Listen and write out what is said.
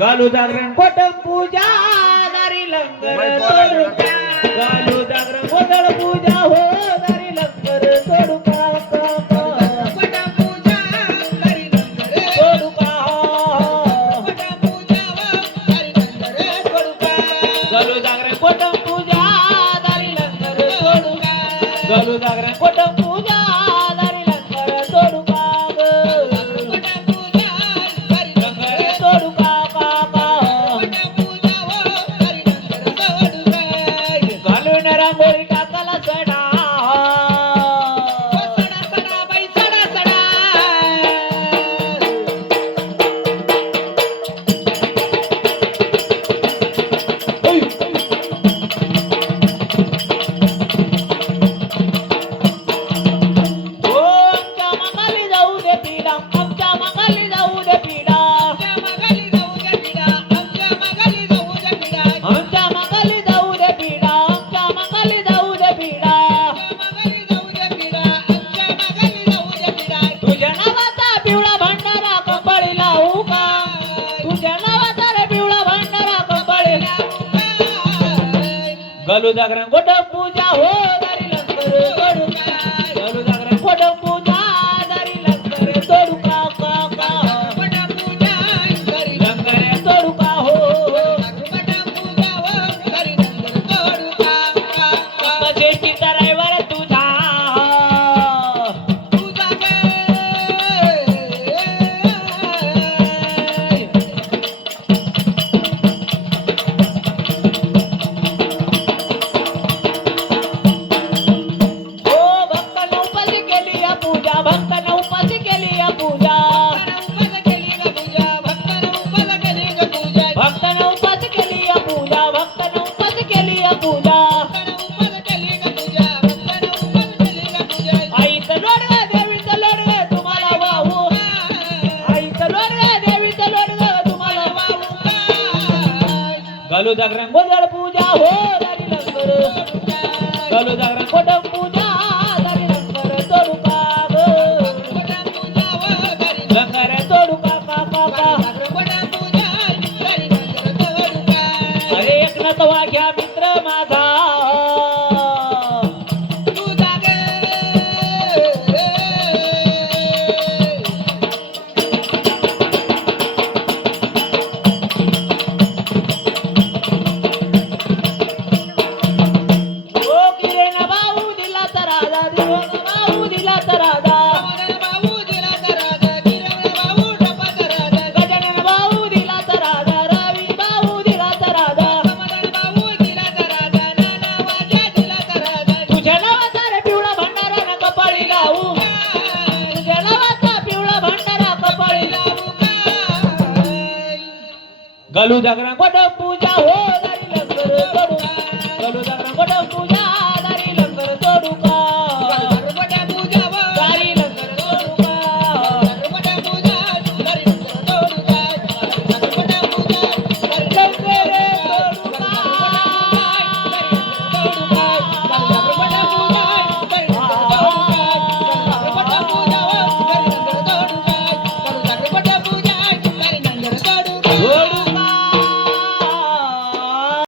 गालू जागरण कोटम पूजा दारी लंगर तोडू गालू जागरण कोटम पूजा हो दारी लंगर तोडू कोटम पूजा दारी लंगर तोडू कोटम पूजा दारी लंगर तोडू गालू जागरण कोटम पूजा दारी लंगर तोडू गालू जागरण कोटम पूजा दारी लंगर तोडू रांगोळी टाकाला सडा सडा बाई सडा सडा आमच्या मागाली जाऊ दे पिढा आमच्या मागाली जाऊ दे पिढा आमच्या मागाली जाऊ दे पिढा आमच्या मागाली जाऊ दे पिढा आमच्या मागाली जाऊ दे पिढा तुझ्या नावाचा पिवळा भंडारा कंबळी लावू का तुझ्या नावाचा रे पिवळा भंडारा कंबळी लावू का गालू जागरण कोटम पूजा हो दारी लंगर तोडू गालू जागरण कोटम पूजा दारी लंगर तोडू का कोटम पूजा दारी लंगर तोडू का हो कोटम पूजा हो दारी लंगर तोडू का कधीची ड्रायव्हर तुझा भक्तांना उपास केली या पूजा भक्तांना उपास केली या पूजा भक्तांना उपास केली या पूजा आईचं लोडग देवीचं लोडग तुम्हाला वाहू आईचं लोडग देवीचं लोडग तुम्हाला वाहू गालू जागरण गोंधळ पूजा हो दारी लंगर गालू जागरण कोटम पूजा दारी लंगर तोडू का लंगर तोडू का अरे एकनाथ वाघ्या मित्र माझा ओ किरण भाऊ दिला तर राजा दिवस भाऊ दिला तर राजा गालू जागरण कोटम पूजा हो दारी लंगर तोडू